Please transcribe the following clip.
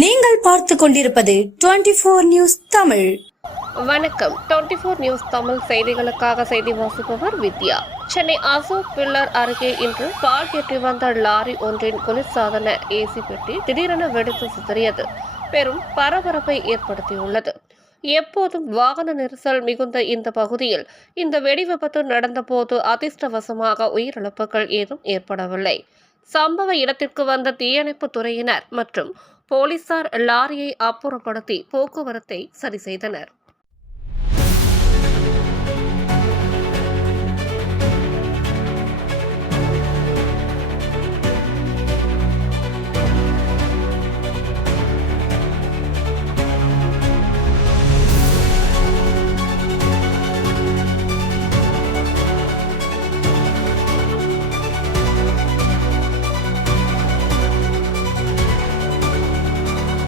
நீங்கள் பார்த்து கொண்டிருப்பது டுவெண்டி போர் நியூஸ் தமிழ். வணக்கம். டுவெண்டி ஃபோர் நியூஸ் தமிழ் செய்திகளுக்காக செய்தி வாசிப்பவர் வித்யா. சென்னை அசோக் பில்லர் அருகே இன்று பால் கட்டி வந்த லாரி ஒன்றின் குளிர்சாதன ஏசி பெட்டி திடீரென வெடித்து சிதறியது. பெரும் பரபரப்பை ஏற்படுத்தியுள்ளது. எப்போதும் வாகன நெரிசல் மிகுந்த இந்த பகுதியில் இந்த வெடி விபத்து நடந்தபோது அதிர்ஷ்டவசமாக உயிரிழப்புகள் ஏதும் ஏற்படவில்லை. சம்பவ இடத்திற்கு வந்த தீயணைப்பு துறையினர் மற்றும் போலீசார் லாரியை அப்புறப்படுத்தி போக்குவரத்தை சரி செய்தனர்.